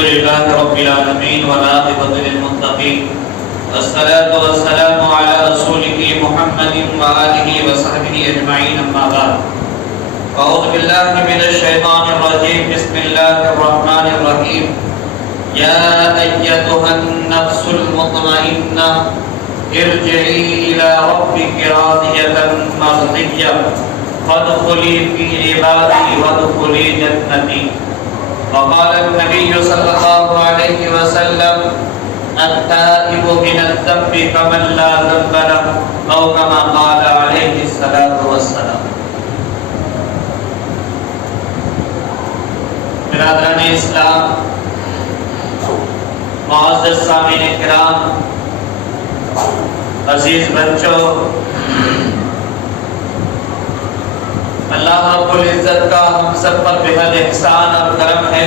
لله رب العالمين والعاقبة للمتقين والصلاة والسلام على رسوله محمد وآله وصحبه أجمعين أما بعد أعوذ بالله من الشيطان الرجيم بسم الله الرحمن الرحيم يا أيتها النفس المطمئنة ارجعي إلى ربك راضية مرضية فادخلي في عبادي وادخلي جنتي. وقال النبي صلى الله عليه وسلم التائب من الذنب كمن لا ذنب له أو كما قال عليه الصلاة والسلام. برادران اسلام، معزز سامعین کرام، عزیز بچوں، اللہ رب العزت کا ہم سب پر بہت احسان اور کرم ہے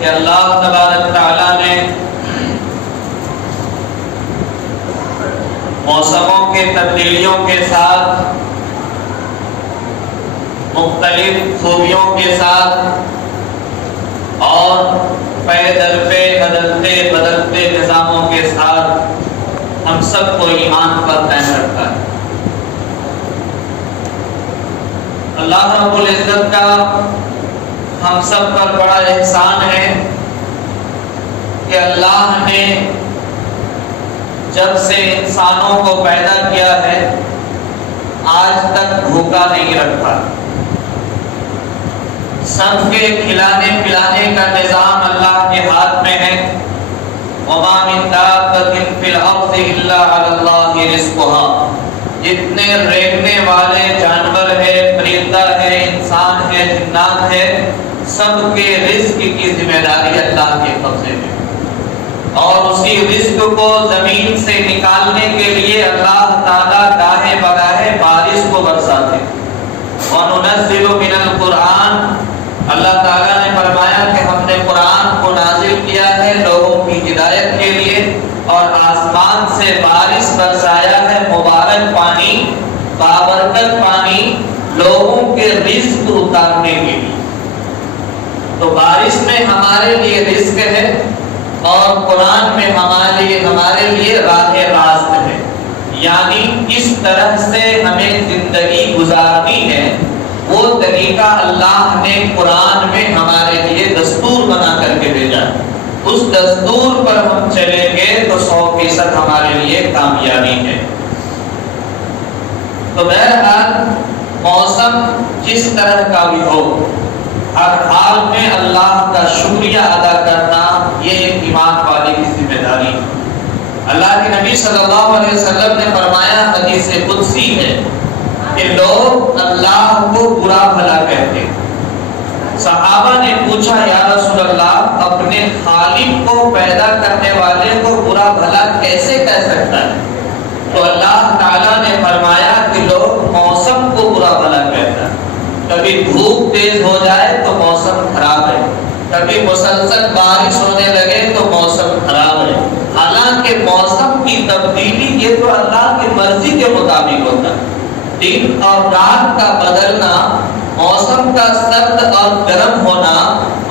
کہ اللہ تبارک تعالیٰ نے موسموں کے تبدیلیوں کے ساتھ، مختلف خوبیوں کے ساتھ اور پے در پے بدلتے نظاموں کے ساتھ ہم سب کو ایمان پر قائم رکھتا ہے. اللہ رب العزت کا ہم سب پر بڑا احسان ہے کہ اللہ نے جب سے انسانوں کو پیدا کیا ہے آج تک بھوکا نہیں رکھا. سب کے کھلانے پلانے کا نظام اللہ کے ہاتھ میں ہے. وَمَا مِن دَابَّةٍ فِي الْأَرْضِ إِلَّا عَلَى اللَّهِ رِزْقُهَا. جتنے رینگنے والے جانور ہے، پرندہ ہے، انسان ہے، جنات ہے، سب کے رزق کی ذمہ داری اللہ کے قبضے میں. اور اسی رزق کو زمین سے نکالنے کے لیے اللہ تعالیٰ گاہے بگاہے بارش کو برساتے. وَنُنَزِّلُ مِنَ الْقُرْآنِ. اللہ تعالیٰ نے فرمایا کہ ہم نے قرآن کو نازل کیا ہے لوگوں کی ہدایت کے لیے، اور آسمان سے بارش برسایا ہے، مبارک پانی، بابرکت پانی، لوگوں کے رزق اتارنے کے لیے. تو بارش میں ہمارے لیے رزق ہے اور قرآن میں ہمارے لیے راہ راست ہے. یعنی کس طرح سے ہمیں زندگی گزارنی ہے وہ طریقہ اللہ نے قرآن میں ہمارے لیے دستور بنا کر کے بھیجا. اس دستور پر ہم چلیں گے تو 100% ہمارے لیے کامیابی ہے. تو بہرحال موسم جس طرح کا بھی ہو، ہر حال میں اللہ کا شکریہ ادا کرنا یہ ایک ایمان والے کی ذمہ داری ہے. اللہ کے نبی صلی اللہ علیہ وسلم نے فرمایا، حدیث قدسی ہے، کہ لوگ اللہ کو برا بھلا کہتے ہیں. صحابہ نے پوچھا، یا رسول اللہ، اپنے خالق کو پیدا کرنے والے کو برا بھلا کیسے کہہ سکتا ہے؟ تو اللہ تعالیٰ نے فرمایا کہ لوگ موسم کو برا بھلا کہتا ہے. کبھی دھوپ تیز ہو جائے تو موسم خراب ہے، کبھی مسلسل بارش ہونے لگے تو موسم خراب ہے. حالانکہ موسم کی تبدیلی یہ تو اللہ کی مرضی کے مطابق ہوتا ہے. دن اور رات کا بدلنا، موسم کا سرد اور گرم ہونا،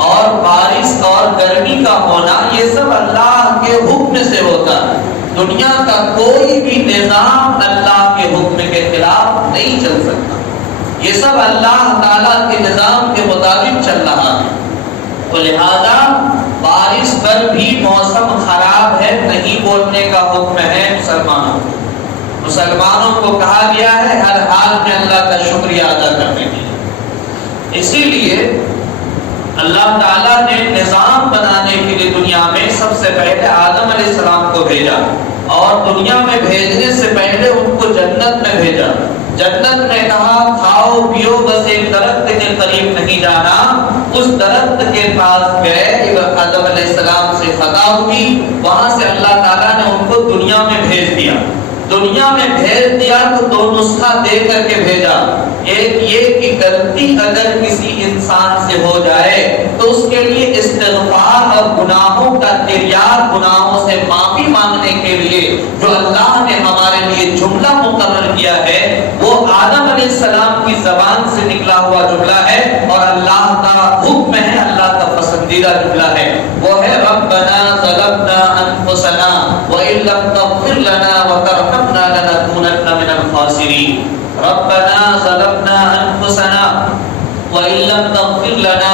اور بارش اور گرمی کا ہونا، یہ سب اللہ کے حکم سے ہوتا ہے. دنیا کا کوئی بھی نظام اللہ کے حکم کے خلاف نہیں چل سکتا. یہ سب اللہ تعالیٰ کے نظام کے مطابق چل رہا ہے. تو لہذا بارش پر بھی موسم خراب ہے نہیں بولنے کا حکم ہے مسلمانوں کو کہا گیا ہے ہر حال میں اللہ کا شکریہ ادا کرنے کے لیے. اسی لیے اللہ تعالیٰ نے نظام بنانے کے لیے دنیا میں سب سے پہلے آدم علیہ السلام کو بھیجا، اور دنیا میں بھیجنے سے پہلے ان کو جنت میں بھیجا. جنت نے کہا کھاؤ پیو، بس ایک درخت کے قریب نہیں جانا. اس درخت کے پاس گئے، آدم علیہ السلام سے خطا ہوئی، وہاں سے اللہ تعالیٰ نے ان کو دنیا میں بھیج دیا. دنیا میں بھیج دیا تو 2 نسخہ دے کر کے بھیجا. ایک یہ کہ غلطی اگر کسی انسان سے ہو جائے تو اس کے لیے استغفار اور گناہوں کا تریاق، گناہوں سے معافی مانگنے کے لیے جو اللہ نے ہمارے لیے جملہ مقرر کیا ہے وہ آدم علیہ السلام کی زبان سے نکلا ہوا جملہ ہے، اور اللہ کا حکم ہے، اللہ کا پسندیدہ پسندیدہ جملہ ہے، وہ ہے ربنا ظلمنا انفسنا وان لم تغفر لنا وترحمنا لنكونن من الخاسرین۔ ربنا ظلمنا انفسنا وان لم تغفر لنا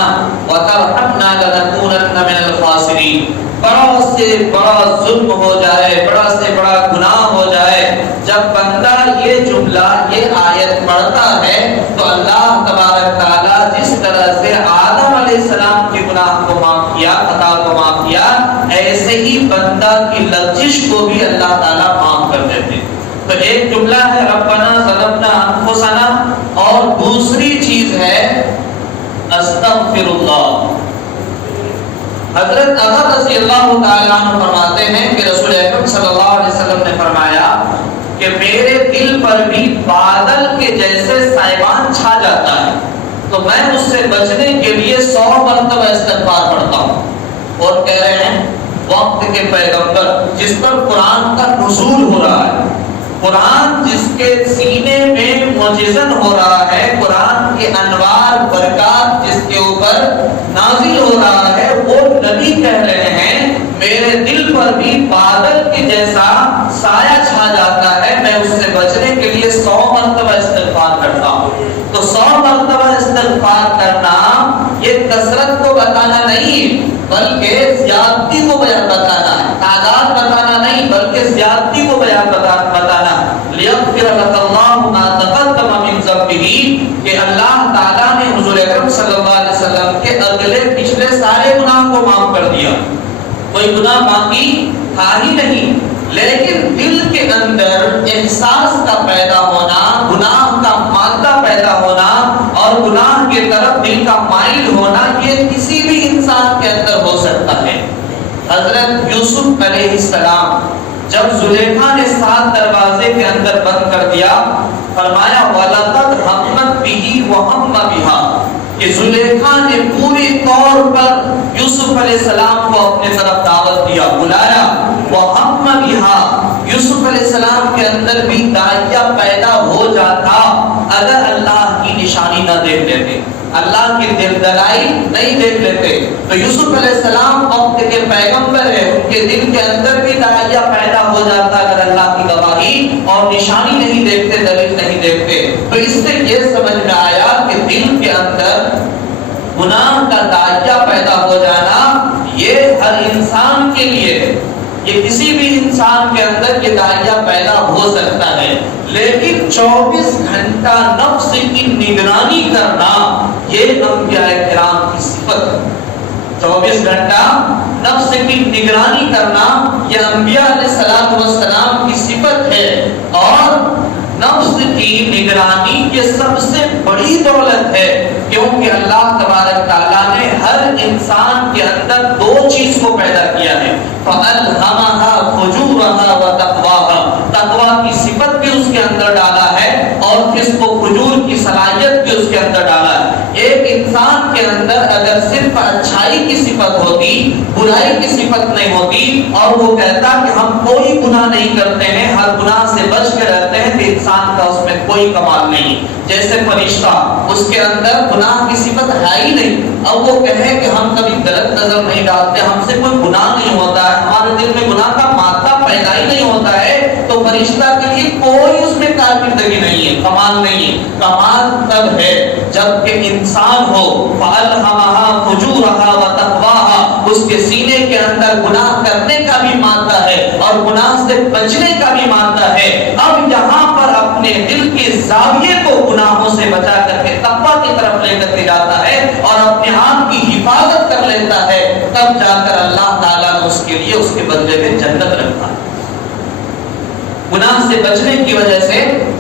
وترحمنا لنكونن من الخاسرین۔ بڑا سے بڑا ظلم ہو جائے، بڑا سے بڑا گناہ ہو جائے، جب بندہ یہ جملہ یہ آیت پڑھتا ہے تو اللہ تبارک تعالیٰ جس طرح سے آدم علیہ السلام کے گناہ کو معاف کیا، خطا کو معاف کیا، ایسے ہی بندہ کی لغزش کو بھی اللہ تعالیٰ معاف کر دیتے۔ تو ایک جملہ ہے ربنا ظلمنا انفسنا، اور دوسری چیز ہے استغفر اللہ۔ حضرت عمر رضی اللہ تعالیٰ عنہ فرماتے ہیں کہ رسول اکرم صلی اللہ علیہ وسلم نے فرمایا کہ میرے دل پر بھی بادل کے جیسے سائبان چھا جاتا ہے تو میں اس سے بچنے کے لیے 100 مرتبہ استغفار پڑھتا ہوں۔ اور کہہ رہے ہیں وقت کے پیغمبر جس پر قرآن کا نزول ہو رہا ہے، قرآن جس کے سینے میں معجزن ہو رہا ہے، قرآن کے انوار برکات جس کے اوپر نازل ہو رہا ہے، وہ نبی کہہ رہے ہیں میرے دل پر بھی بادل کے جیسا سایہ چھا جاتا ہے، میں اس سے بچنے کے لیے 100 مرتبہ استغفار کرتا ہوں۔ تو 100 مرتبہ استغفار کرنا یہ کثرت کو بتانا نہیں بلکہ زیادتی کو بیان بتانا ہے، تعداد بتانا نہیں بلکہ زیادتی کو بیان بتانا۔ لیغفر لک اللہ ما تقدم من ذنبہ، کہ اللہ تعالیٰ نے حضور اکرم صلی اللہ علیہ وسلم کے اگلے پچھلے سارے گناہ کو معاف کر دیا، کوئی گناہ باقی تھا ہی نہیں۔ لیکن دل کے اندر احساس کا پیدا ہونا، گناہ کا مادہ پیدا ہونا اور گناہ کی طرف دل کا مائل ہونا، یہ کسی بھی انسان کے اندر ہو سکتا ہے۔ حضرت یوسف علیہ السلام جب زلیخا نے 7 دروازے کے اندر بند کر دیا، فرمایا وَلَقَدْ هَمَّتْ بِهِ وَهَمَّ بِهَا، کہ زلیخا نے پوری طور پر یوسف علیہ السلام کو اپنے طرف دعوت دیا، بلایا۔ وَهَمَّ بِهَا، یوسف علیہ السلام کے اندر بھی داعیہ پیدا ہو جاتا اگر اللہ کی نشانی نہ دیکھ لیتے، اللہ کی دلدلائی نہیں دیکھ لیتے۔ تو یوسف علیہ السلام وقت کے پیغمبر ہے، ان کے دل کے اندر بھی داعیہ پیدا ہو جاتا اگر اللہ کی گواہی اور نشانی نہیں دیکھتے، دلیل نہیں دیکھتے۔ تو اس سے یہ سمجھ میں آیا کہ دل کے اندر گناہ کا داعیہ پیدا ہو جانا یہ ہر انسان کے لیے، یہ کسی بھی انسان کے اندر یہ داعیہ پیدا ہو سکتا ہے، لیکن 24 گھنٹہ نفس کی نگرانی کرنا یہ انبیاء کرام کی صفت ہے۔ 24 گھنٹہ نفس کی نگرانی کرنا یہ انبیاء علیہ السلام کی صفت ہے، اور نفس کی نگرانی یہ سب سے بڑی دولت ہے، کیونکہ اللہ تبارک تعالیٰ نے ہر انسان کے اندر 2 چیز کو پیدا کیا ہے، فَأَلْهَمَهَا فُجُورَهَا وَتَقْوَاهَا، تقویٰ کی صفت بھی اس کے اندر ڈالا ہے اور فسق و فجور کی صلاحیت بھی اس کے اندر ڈالا ہے۔ ایک انسان کے اندر اگر صرف اچھائی کی صفت ہوتی، برائی کی صفت نہیں ہوتی، اور وہ کہتا کہ ہم کوئی گناہ نہیں کرتے ہیں، ہر گناہ سے بچ کے رہتے ہیں، تو انسان کا اس میں کوئی کمال نہیں۔ جیسے فرشتہ، اس کے اندر گناہ کی صفت ہے ہی نہیں، اب وہ کہے کہ ہم کبھی غلط نظر نہیں ڈالتے، ہم سے کوئی گناہ نہیں ہوتا ہے، ہمارے دل میں گناہ کا مادہ پیدا ہی نہیں ہوتا ہے، تو فرشتہ کے لیے کوئی اس میں کارکردگی نہیں ہے، کمال نہیں ہے۔ کمال تب ہے جب کہ انسان ہو فَأَلْهَمَهَا فُجُورَهَا وَتَقْوَاهَا، اس کے سینے کے اندر گناہ کرنے کا بھی مادہ ہے اور گناہ سے بچنے کا بھی مادہ ہے۔ اب یہاں پر اپنے دل کے زاویے کو گناہوں سے بچا کر کے تقویٰ کی طرف لے کر کے جاتا ہے اور اپنے آپ کی حفاظت کر لیتا ہے، تب جا کر اللہ تعالیٰ نے اس کے لیے اس کے بدلے میں جنت رکھا ہے۔ گناہ سے بچنے کی وجہ سے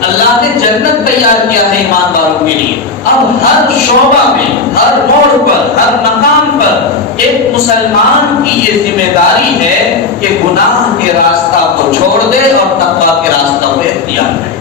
اللہ نے جنت تیار کیا ہے ایمان والوں کے لیے۔ اب ہر شعبہ میں، ہر موڑ پر، ہر مقام پر ایک مسلمان کی یہ ذمہ داری ہے کہ گناہ کے راستہ کو چھوڑ دے اور تقویٰ کے راستہ کو اختیار کرے۔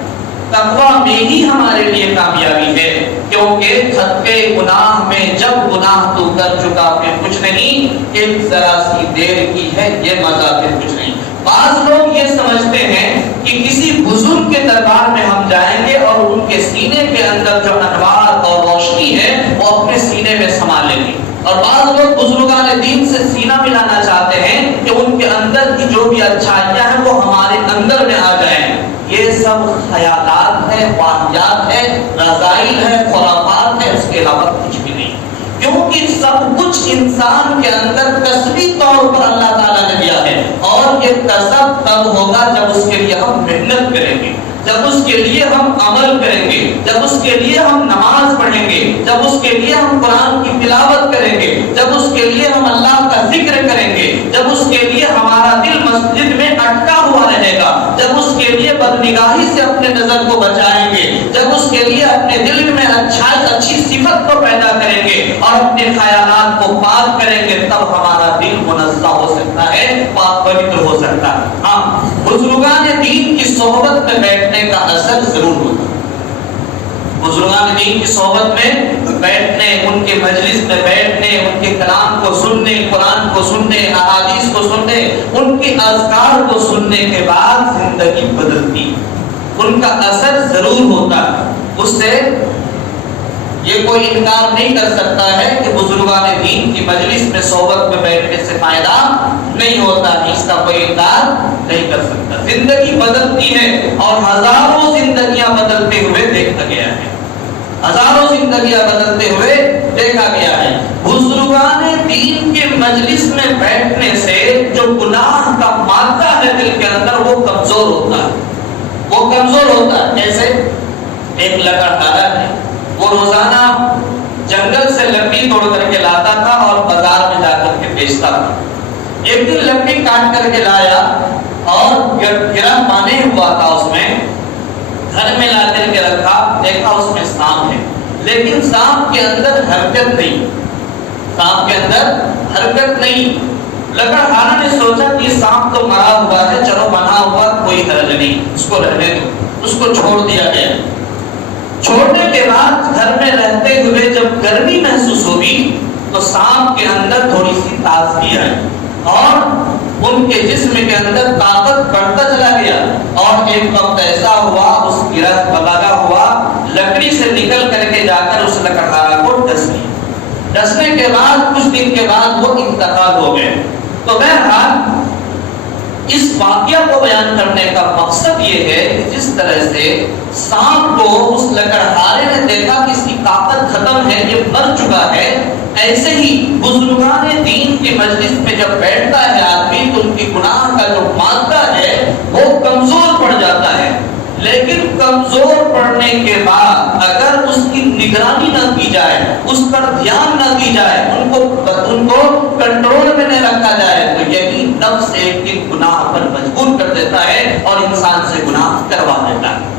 تقویٰ میں ہی ہمارے لیے کامیابی ہے، کیونکہ خطے گناہ میں جب گناہ تو کر چکا پھر کچھ نہیں، ایک ذرا سی دیر کی ہے یہ مزہ پھر کچھ نہیں۔ بعض لوگ یہ سمجھتے ہیں کہ کسی بزرگ کے دربار میں ہم جائیں گے اور ان کے سینے کے اندر جو انوار اور روشنی ہے وہ اپنے سینے میں سما لیں گے، اور بعض لوگ بزرگان دین سے سینہ ملانا چاہتے ہیں کہ ان کے اندر کی جو بھی اچھائیاں ہیں وہ ہمارے اندر میں آ جائیں. یہ سب خیالات ہے، واہیات ہے، رذائل ہے، خرافات ہے، اس کے علاوہ کچھ بھی نہیں. کیونکہ سب کچھ انسان کے اندر کسبی طور پر اللہ تعالیٰ نے دیا ہے، اور یہ کسب تب ہوگا جب اس کے لیے ہم محنت کریں گے، جب اس کے لیے ہم عمل کریں گے، جب اس کے لیے ہم نماز پڑھیں گے، جب اس کے لیے ہم قرآن کی تلاوت کریں گے، جب اس کے لیے ہم اللہ کا ذکر کریں گے، جب اس کے لیے ہمارا دل مسجد میں اٹکا ہوا رہے گا، جب اس کے لیے بدنگاہی سے اپنے نظر کو بچائیں گے، جب اس کے لیے اپنے دل میں اچھی صفت کو پیدا کریں گے اور اپنے خیالات کو پاک کریں گے، تب ہمارا دل منزہ ہو سکتا ہے، پاک پوتر ہو سکتا ہے. ہاں، بزرگان دین کی صحبت میں بیٹھنے کا اثر ضرور ہوتا ہے. بزرگان دین کی صحبت میں بیٹھنے، ان کے مجلس میں بیٹھنے، ان کے کلام کو سننے، قرآن کو سننے، احادیث کو سننے، ان کے اذکار کو سننے کے بعد زندگی بدلتی، ان کا اثر ضرور ہوتا ہے. اس سے یہ کوئی انکار نہیں کر سکتا ہے کہ بزرگان دین کی مجلس میں صحبت میں بیٹھنے سے فائدہ نہیں ہوتا ہے، اس کا کوئی انکار نہیں کر سکتا. زندگی بدلتی ہے، اور ہزاروں زندگیاں بدلتے ہوئے دیکھا گیا ہے، ہزاروں زندگیاں بدلتے ہوئے دیکھا گیا ہے. بزرگان دین کے مجلس میں بیٹھنے سے جو گناہ کا مادہ ہے دل کے اندر وہ کمزور ہوتا ہے، وہ کمزور ہوتا ہے. جیسے ایک لکڑہارا ہے، وہ روزانہ جنگل سے لکڑی توڑ کر کے لاتا تھا اور بازار میں جا کر کے بیچتا تھا. ایک دن لکڑی کاٹ کر کے لایا اور گرا پانے ہوا تھا، اس میں گھر میں لا کر کے رکھا، دیکھا اس میں سانپ ہے، لیکن سانپ کے اندر حرکت نہیں، سانپ کے اندر حرکت نہیں. لکڑہارا نے سوچا کہ سانپ تو مرا ہوا ہے، چلو بنا ہوا کوئی حرج نہیں، اس کو رہنے دو. اس کو چھوڑ دیا گیا. چھوڑنے کے بعد گھر میں رہتے ہوئے جب گرمی محسوس ہوئی تو سانپ کے اندر تھوڑی سی تازگی آئی اور ان کے جسم کے اندر طاقت بڑھتا چلا گیا. اور ایک وقت ایسا ہوا، اس گرہ لگا ہوا لکڑی سے نکل کر کے جا کر اس لکڑہارا کو ڈس لیا. ڈسنے کے بعد کچھ دن کے بعد وہ انتقال ہو گئے. تو بہرحال اس واقعہ کو بیان کرنے کا مقصد یہ ہے کہ جس طرح سے سانپ کو اس لکڑہارے نے دیکھا کہ اس کی طاقت ختم ہے، یہ مر چکا ہے، ایسے ہی بزرگان دین کے مجلس میں جب بیٹھتا ہے آدمی تو ان کی گناہ کا جو مادہ ہے وہ کمزور پڑ جاتا ہے. لیکن کمزور پڑنے کے بعد اگر اس کی نگرانی نہ کی جائے، اس پر دھیان نہ دی جائے، ان کو کنٹرول میں نہ رکھا جائے تو یہی نفس ایک دن گناہ پر مجبور کر دیتا ہے اور انسان سے گناہ کروا دیتا ہے،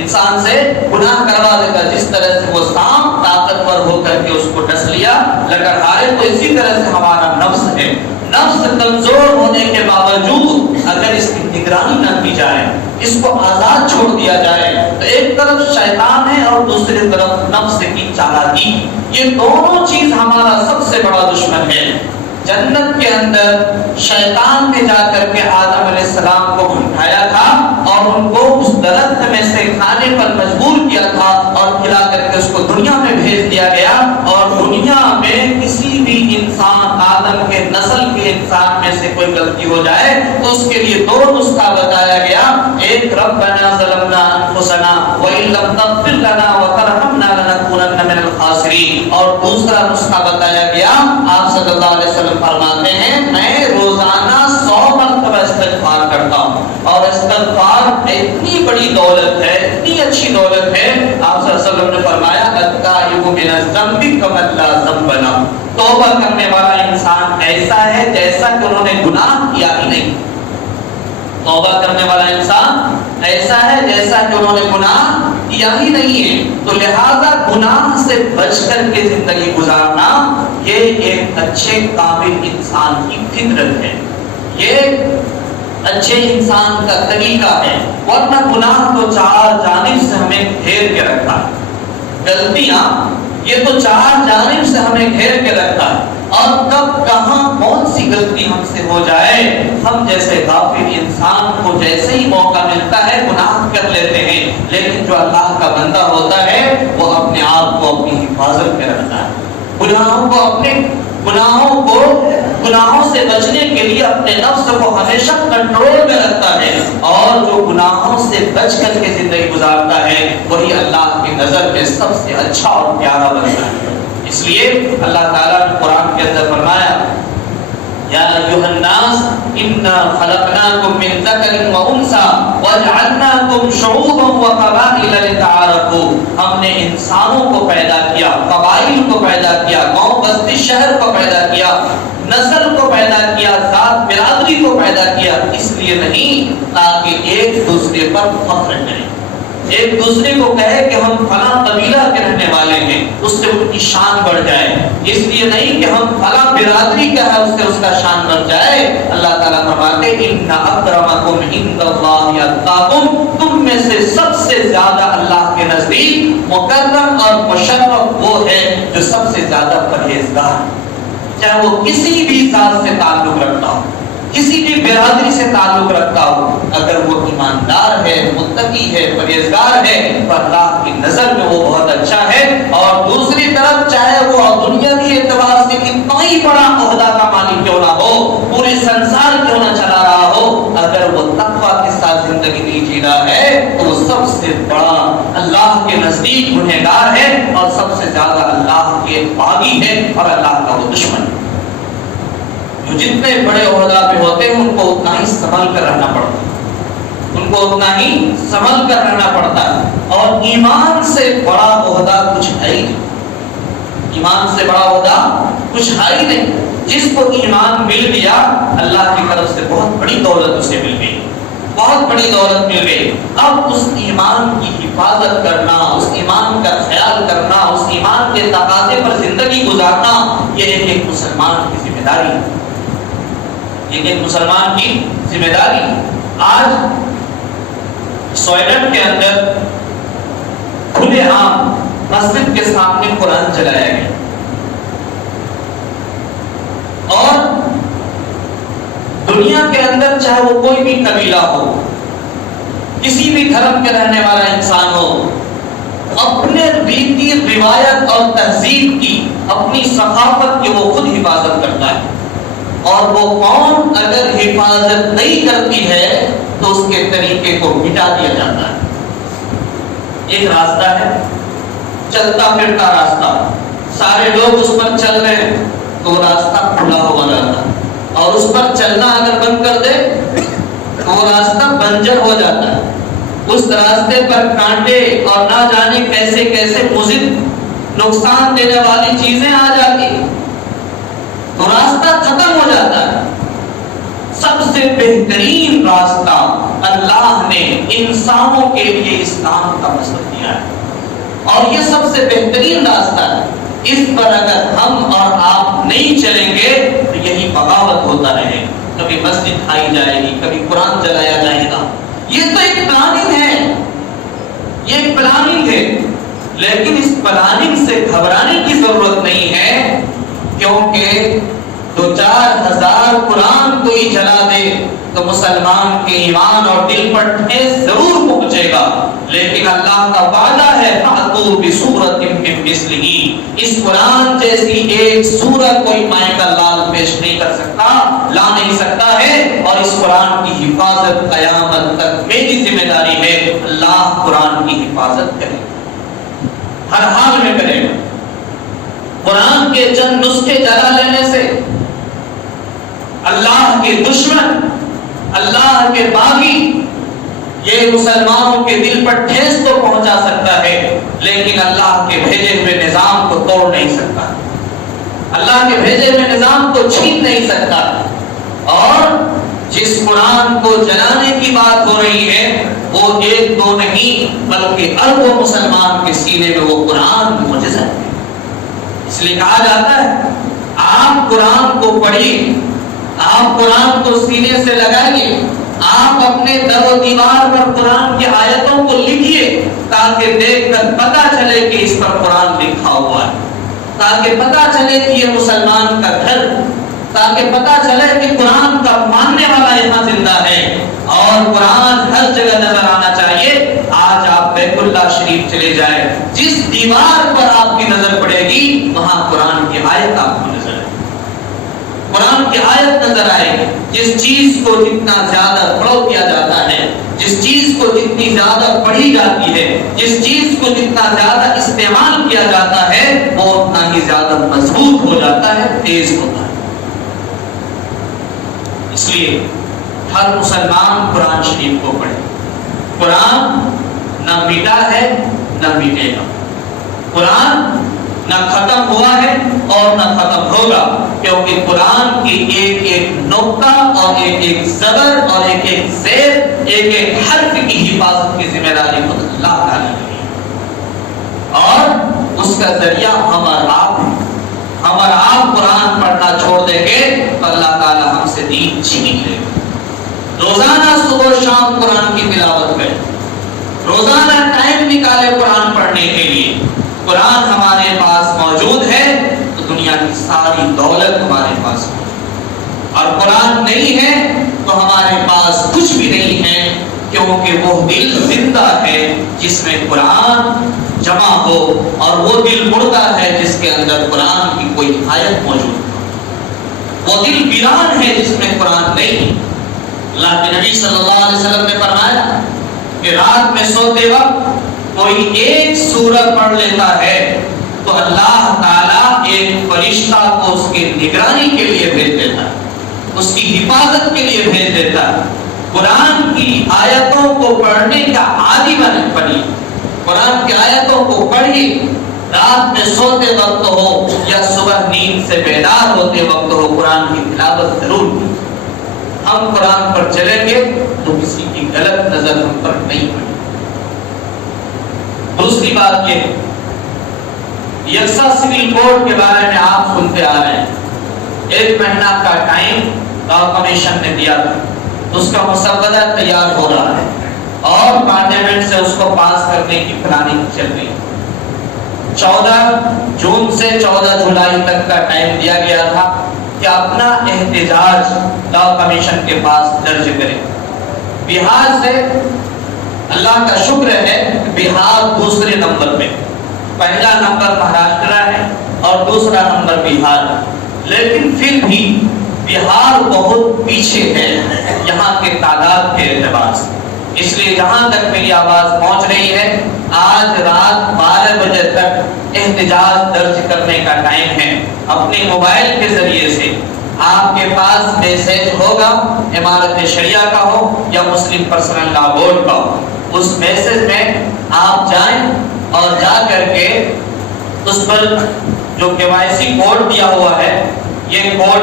انسان سے گناہ کروا دیتا ہے. جس طرح سے وہ سانپ طاقتور ہو کر کے اس کو ڈس لیا لکڑہارے، تو اسی طرح سے ہمارا نفس ہے. نفس کمزور ہونے کے باوجود اگر اس کی نگرانی نہ کی جائے، اس کو آزاد چھوڑ دیا جائے تو ایک طرف شیطان ہے اور دوسری طرف نفس کی چالاکی، یہ دونوں چیز ہمارا سب سے بڑا دشمن ہے. جنت کے اندر شیطان نے جا کر کے آدم علیہ السلام کو بٹھایا تھا اور ان کو اس درخت میں سے کھانے پر مجبور کیا تھا اور کھلا کر کے اس کو دنیا میں بھیج دیا گیا. اور دنیا میں کسی بھی انسان، آدم کے نسل کے انسان میں سے کوئی غلطی ہو جائے تو اس کے لیے دو نسخہ بتایا گیا. ایک ربنا ظلمنا انفسنا وان لم تغفر لنا وترحمنا لنكونن من الخاسرین. اور دوسرا نسخہ بتایا گیا، آپ صلی اللہ علیہ وسلم فرماتے ہیں میں روزانہ 100 مرتبہ استغفار کرتا ہوں، اور استغفار اتنی بڑی دولت ہے، اتنی اچھی دولت ہے. آپ صلی اللہ علیہ وسلم نے فرمایا التائب من الذنب کمن لا ذنب له. توبہ کرنے والا انسان ایسا ہے جیسا کہ انہوں نے گناہ کیا ہی نہیں. توبہ کرنے والا انسان ایسا ہے جیسا کہ انہوں نے گناہ کیا ہی نہیں ہے. تو لہذا گناہ سے بچ کر کے زندگی گزارنا یہ ایک اچھے کامل انسان کی فطرت ہے، یہ اچھے انسان کا طریقہ ہے. ورنہ گناہ تو چار جانب سے ہمیں گھیر کے رکھا ہے، غلطیاں یہ تو چار جانب سے ہمیں گھیر کے رکھا ہے. اور کب کہاں کون سی غلطی ہم سے ہو جائے، ہم جیسے غافل انسان کو جیسے ہی موقع ملتا ہے گناہ کر لیتے ہیں. لیکن جو اللہ کا بندہ ہوتا ہے وہ اپنے آپ کو اپنی حفاظت میں رکھتا ہے، گناہوں سے بچنے کے لیے اپنے نفس کو ہمیشہ کنٹرول میں رکھتا ہے، اور جو گناہوں سے بچ کر کے زندگی گزارتا ہے وہی اللہ کی نظر میں سب سے اچھا اور پیارا بنتا ہے۔ اس لیے اللہ تعالیٰ نے قرآن کے اندر فرمایا یا ایھا الناس انا خلقناکم من ذکر و انثی وجعلناکم شعوبا وقبائل لتعارفوا، ہم نے انسانوں کو پیدا کیا، قبائل کو پیدا کیا، گاؤں بستی شہر کو پیدا کیا، نسل کو پیدا کیا، ذات برادری کو پیدا کیا، اس لیے نہیں تاکہ ایک دوسرے پر فخر کریں، ایک دوسرے کو کہے کہ ہم فلاں قبیلہ کے رہنے والے ہیں، اس سے ان کی شان بڑھ جائے، اس لیے نہیں کہ ہم فلاں برادری کا ہے اس سے اس کا شان بڑھ جائے۔ اللہ تعالیٰ فرماتے ہیں ان اکرمکم عند اللہ اتقاکم، تم میں سے سب سے زیادہ اللہ کے نزدیک مکرم اور مشرف وہ ہے جو سب سے زیادہ پرہیزگار، چاہے وہ کسی بھی ذات سے تعلق رکھتا ہو، کسی بھی برادری سے تعلق رکھتا ہو، اگر وہ ایماندار ہے، متقی ہے، پرہیزگار ہے تو اللہ کی نظر میں وہ بہت اچھا ہے۔ اور دوسری طرف چاہے وہ دنیاوی اعتبار سے کتنا ہی بڑا عہدہ کا مالک کیوں نہ ہو، پورے سنسار کیوں نہ چلا رہا ہو، اگر وہ تقویٰ کے ساتھ زندگی نہیں جی رہا ہے تو وہ سب سے بڑا اللہ کے نزدیک گنہگار ہے اور سب سے زیادہ اللہ کے باغی ہے اور اللہ کا وہ دشمن ہے۔ جو جتنے بڑے عہدہ پہ ہوتے ہیں ان کو اتنا ہی سنبھل کر رہنا پڑتا ہے، ان کو اتنا ہی سنبھل کر رہنا پڑتا ہے، اور ایمان سے بڑا عہدہ کچھ ہے ہی نہیں، ایمان سے بڑا عہدہ کچھ ہے ہی نہیں۔ جس کو ایمان مل گیا اللہ کی طرف سے بہت بڑی دولت اسے مل گئی، بہت بڑی دولت مل گئی۔ اب اس ایمان کی حفاظت کرنا، اس ایمان کا خیال کرنا، اس ایمان کے تقاضے پر زندگی گزارنا یہ ایک مسلمان کی ذمہ داری ہے، ایک مسلمان کی ذمہ داری۔ آج سویڈن کے اندر کھلے عام مسجد کے سامنے قرآن چلایا گیا، اور دنیا کے اندر چاہے وہ کوئی بھی قبیلہ ہو، کسی بھی دھرم کے رہنے والا انسان ہو، اپنے ریتی روایت اور تہذیب کی، اپنی ثقافت کی وہ خود حفاظت کرتا ہے، اور وہ قوم اگر حفاظت نہیں کرتی ہے تو اس کے طریقے کو مٹا دیا جاتا ہے۔ ایک راستہ ہے، چلتا پھرتا راستہ، سارے لوگ اس پر چل رہے ہیں تو وہ راستہ کھلا ہوا رہتا ہے، اور اس پر چلنا اگر بند کر دے تو وہ راستہ بنجر ہو جاتا ہے، اس راستے پر کانٹے اور نہ جانے کیسے کیسے مضر نقصان دینے والی چیزیں آ جاتی تو راستہ ختم ہو جاتا ہے۔ سب سے بہترین راستہ اللہ نے انسانوں کے لیے اسلام کا مذہب دیا ہے، اور یہ سب سے بہترین راستہ ہے۔ اس پر اگر ہم اور آپ نہیں چلیں گے تو یہی بغاوت ہوتا رہے، کبھی مسجد کھائی جائے گی، کبھی قرآن جلایا جائے گا۔ یہ تو ایک پلاننگ ہے، یہ ایک پلاننگ ہے، لیکن اس پلاننگ سے گھبرانے کی ضرورت نہیں ہے، کیونکہ 2-4 ہزار قرآن کوئی جلا دے تو مسلمان کے ایمان اور دل پر ٹھیس ضرور پہنچے گا، لیکن اللہ کا وعدہ ہے فَأْتُوا بِسُورَةٍ مِّن مِّثْلِهِ، اس قرآن جیسی ایک سورت کوئی مائع کا لال پیش نہیں کر سکتا، لا نہیں سکتا ہے، اور اس قرآن کی حفاظت قیامت تک میری ذمہ داری ہے۔ اللہ قرآن کی حفاظت کرے، ہر حال میں کرے گا۔ قرآن کے چند نسخے جلا لینے سے اللہ کے دشمن، اللہ کے باغی یہ مسلمانوں کے دل پر ٹھیس تو پہنچا سکتا ہے، لیکن اللہ کے بھیجے ہوئے نظام کو توڑ نہیں سکتا، اللہ کے بھیجے ہوئے نظام کو چھین نہیں سکتا۔ اور جس قرآن کو جلانے کی بات ہو رہی ہے وہ ایک دو نہیں بلکہ اربوں مسلمان کے سینے میں وہ قرآن معجزہ ہے۔ اس لیے کہا جاتا ہے آپ قرآن کو پڑھیے، آپ قرآن کو سینے سے لگائیے، آپ اپنے در و دیوار پر قرآن کی آیتوں کو لکھیے تاکہ دیکھ کر پتہ چلے کہ اس پر قرآن لکھا ہوا ہے، تاکہ پتہ چلے کہ یہ مسلمان کا گھر، تاکہ پتہ چلے کہ قرآن کا ماننے والا یہاں زندہ ہے، اور قرآن ہر جگہ نظر آنا چاہیے۔ آج آپ بیت اللہ شریف چلے جائیں، جس دیوار پر آپ کی نظر پڑے گی وہاں قرآن کی قرآن کی آیت نظر آئے گی، جس چیز کو جتنا زیادہ فروغ کیا جاتا ہے، جس چیز کو جتنی زیادہ پڑھی جاتی ہے، جس چیز کو جتنا زیادہ استعمال کیا جاتا ہے، وہ اتنا ہی زیادہ مضبوط ہو جاتا ہے، تیز ہوتا ہے۔ اس لیے ہر مسلمان قرآن شریف کو پڑھے۔ قرآن نہ مٹا ہے نہ مٹے گا، قرآن نہ ختم ہوا ہے اور نہ ختم ہوگا، کیونکہ قرآن کی ایک ایک نقطہ اور ایک ایک زبر اور ایک ایک زیر، ایک ایک حرف کی حفاظت کی ذمہ داری خود اللہ تعالیٰ نے لی ہے، اور اس کا ذریعہ ہم اور آپ ہیں۔ ہم اور آپ قرآن پڑھنا چھوڑ دیں گے تو اللہ تعالیٰ ہم سے دین چھین لے گا۔ روزانہ صبح و شام قرآن کی تلاوت کریں، روزانہ ٹائم نکالے قرآن پڑھنے کے لیے۔ قرآن ہمارے پاس موجود ہے تو دنیا کی ساری دولت ہمارے پاس موجود، اور قرآن نہیں ہے تو ہمارے پاس کچھ بھی نہیں ہے، کیونکہ وہ دل زندہ ہے جس میں قرآن جمع ہو، اور وہ دل مردہ ہے جس کے اندر قرآن کی کوئی آیت موجود ہو۔ وہ دل ویران ہے جس میں قرآن نہیں۔ اللہ کے نبی صلی اللہ علیہ وسلم نے فرمایا کہ رات میں سوتے وقت کوئی ایک سورت پڑھ لیتا ہے تو اللہ تعالیٰ ایک فرشتہ کو اس کی نگرانی کے لیے بھیج دیتا ہے، اس کی حفاظت کے لیے بھیج دیتا ہے۔ قرآن کی آیتوں کو پڑھنے کا عادی بنیے، قرآن کی آیتوں کو پڑھیے، رات میں سوتے وقت ہو یا صبح نیند سے بیدار ہوتے وقت ہو، قرآن کی تلاوت ضرور کی۔ ہم قرآن پر چلیں گے تو کسی کی غلط نظر ہم پر نہیں پڑے۔ دوسری بات یہ، یکساں سول کوڈ کے بارے میں آپ سنتے آ رہے ہیں، 1 مہینہ کا ٹائم لا کمیشن نے دیا تھا، اس کا مسودہ تیار ہو رہا ہے اور پارلیمنٹ سے اس کو پاس کرنے کی پلاننگ چل رہی ہے۔ 14 جون سے 14 جولائی تک کا ٹائم دیا گیا تھا کہ اپنا احتجاج لا کمیشن کے پاس درج کریں۔ بہار سے اللہ کا شکر ہے کہ بہار دوسرے نمبر پہ، پہلا نمبر مہاراشٹر ہے اور دوسرا نمبر بہار ہے، لیکن پھر بھی بہار بہت پیچھے ہے یہاں کے تعداد کے اعتبار سے۔ اس لیے جہاں تک میری آواز پہنچ رہی ہے، آج رات 12 بجے تک احتجاج درج کرنے کا ٹائم ہے۔ اپنے موبائل کے ذریعے سے آپ کے پاس میسج ہوگا، امارت شریعہ کا ہو یا مسلم پرسنل لا بورڈ کا ہو، اس میسج میں آپ جائیں اور جا کر کے اس پر جو KYC کوڈ دیا ہوا ہے، یہ کوڈ،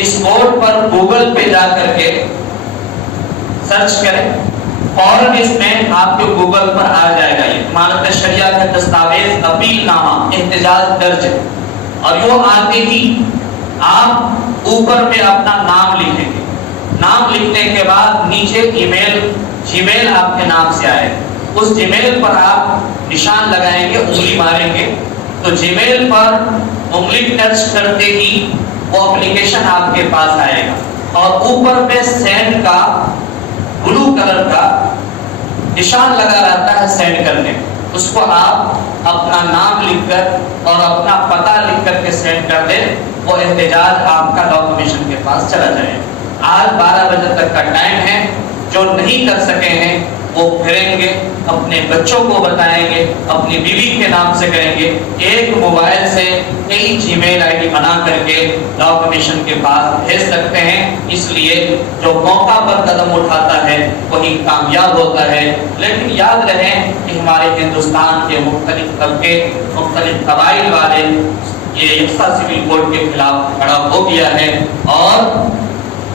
اس کوڈ پر گوگل پہ جا کر کے سرچ کریں، فوراً اس میں آپ کے گوگل پر آ جائے گا یہ امارت شریعہ کا دستاویز اپیل نامہ احتجاج درج، اور وہ آتے ہی آپ اوپر پہ اپنا نام لکھیں گے۔ نام لکھنے کے بعد نیچے ای میل، جی میل آپ کے نام سے آئے، اس جی میل پر آپ نشان لگائیں گے، انگلی ماریں گے تو جی میل پر انگلی ٹچ کرتے ہی وہ اپلیکیشن آپ کے پاس آئے گا، اور اوپر پہ سینڈ کا بلو کلر کا نشان لگا رہتا ہے سینڈ کرنے، اس کو آپ اپنا نام لکھ کر اور اپنا پتہ لکھ کر کے سینڈ کر دیں، وہ احتجاج آپ کا لا کمیشن کے پاس چلا جائے۔ آج 12 بجے تک کا ٹائم ہے، جو نہیں کر سکے ہیں وہ پھریں گے، اپنے بچوں کو بتائیں گے، اپنی بیوی کے نام سے کریں گے، ایک موبائل سے کئی جی میل آئی ڈی بنا کر کے لا کمیشن کے پاس بھیج سکتے ہیں۔ اس لیے جو موقع پر قدم اٹھاتا ہے وہی کامیاب ہوتا ہے۔ لیکن یاد رہے کہ ہمارے ہندوستان کے مختلف طبقے، مختلف قبائل والے یہ یکساں سول کوڈ کے خلاف کھڑا ہو گیا ہے اور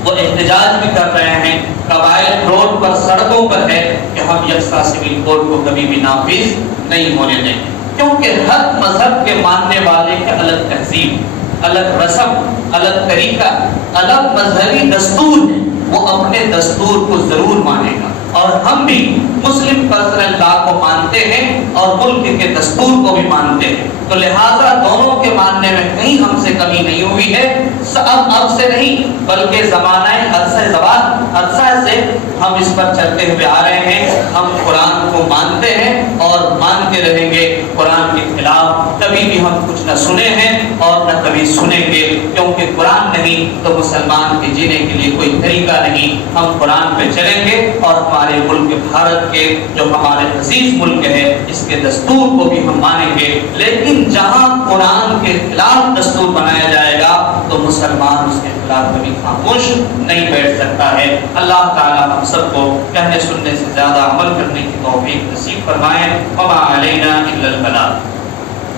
وہ احتجاج بھی کر رہے ہیں، قبائل روڈ پر، سڑکوں پر ہے کہ ہم یکساں سول کوڈ کو کبھی بھی نافذ نہیں ہونے دیں، کیونکہ ہر مذہب کے ماننے والے کے الگ تہذیب، الگ رسم، الگ طریقہ، الگ مذہبی دستور ہے، وہ اپنے دستور کو ضرور مانے گا، اور ہم بھی مسلم پرسنل لا کو مانتے ہیں اور ملک کے دستور کو بھی مانتے ہیں، تو لہذا دونوں کے ماننے میں کہیں ہم سے کمی نہیں ہوئی ہے۔ اب سے نہیں بلکہ زمانہ عرصہ سے ہم اس پر چلتے ہوئے آ رہے ہیں۔ ہم قرآن کو مانتے ہیں اور مانتے رہیں گے، قرآن کے خلاف کبھی بھی ہم کچھ نہ سنے ہیں اور نہ کبھی سنیں گے، کیونکہ قرآن نہیں تو مسلمان کے جینے کے لیے کوئی طریقہ نہیں. ہم قرآن پہ چلیں گے اور ہمارے ملک بھارت کے جو ہمارے عزیز ملک ہے اس کے دستور کو بھی ہم مانیں گے. لیکن جہاں قرآن کے خلاف دستور بنایا جائے گا تو مسلمان اس کے خلاف کبھی خاموش نہیں بیٹھ سکتا ہے. اللہ تعالیٰ ہم سب کو کہنے سننے سے زیادہ عمل کرنے کی توفیق نصیب فرمائے. وما علینا الا البلاغ.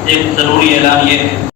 ایک ضروری اعلان یہ ہے